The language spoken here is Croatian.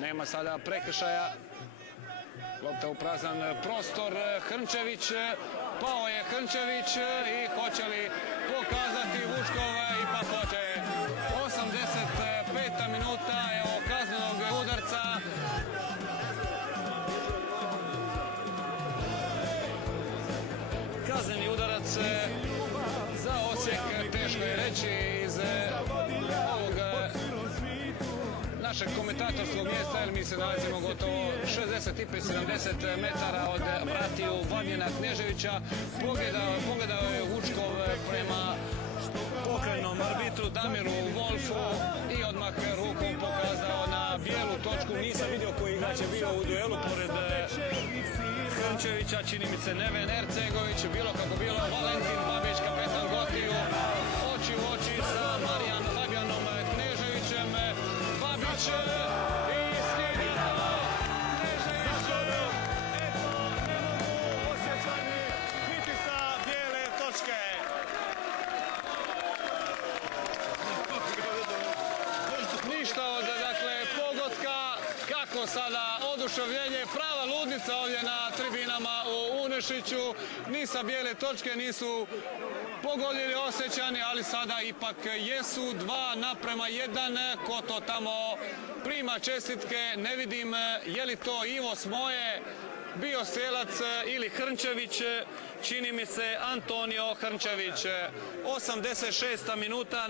Nema sada prekršaja. Lopta u prazan prostor. Hrnčević, pao je Hrnčević i hoće li pokazati Vučkov? Ipak hoće. 85. minuta, evo kaznenog udarca. Kazneni udarac za Osijek, teško je reći iz ovog našeg komentatorskog mjesta, jer mi se nalazimo gotovo 65-70 metara od vratiju Vladimira Kneževića. Pogledao je Vučkov prema pokrenom arbitru Damiru Wolfu i odmah rukom pokazao na bijelu točku. Nisam vidio koji igrač je bio u duelu pored Hrnčevića, čini mi se Neven Ercegović, bilo kako bilo. Valentin Babić, kapetan gostiju, oči u oči sa Fabijanom Kneževićem. Babić i snimljeno Knežević. Eto, ne mogu Osječani biti sa bijele točke. Ništa od, dakle, pogotka. Kako sada oduševljenje, prava ludnica ovdje na tribinama u Unešiću. Ni sa bijele točke nisu pogodili Osječani, ali sada ipak jesu 2:1. Ko to tamo prima čestitke, ne vidim je li to Ivo Smoje bio strelac ili Hrnčević, čini mi se Antonio Hrnčević. 86. minuta.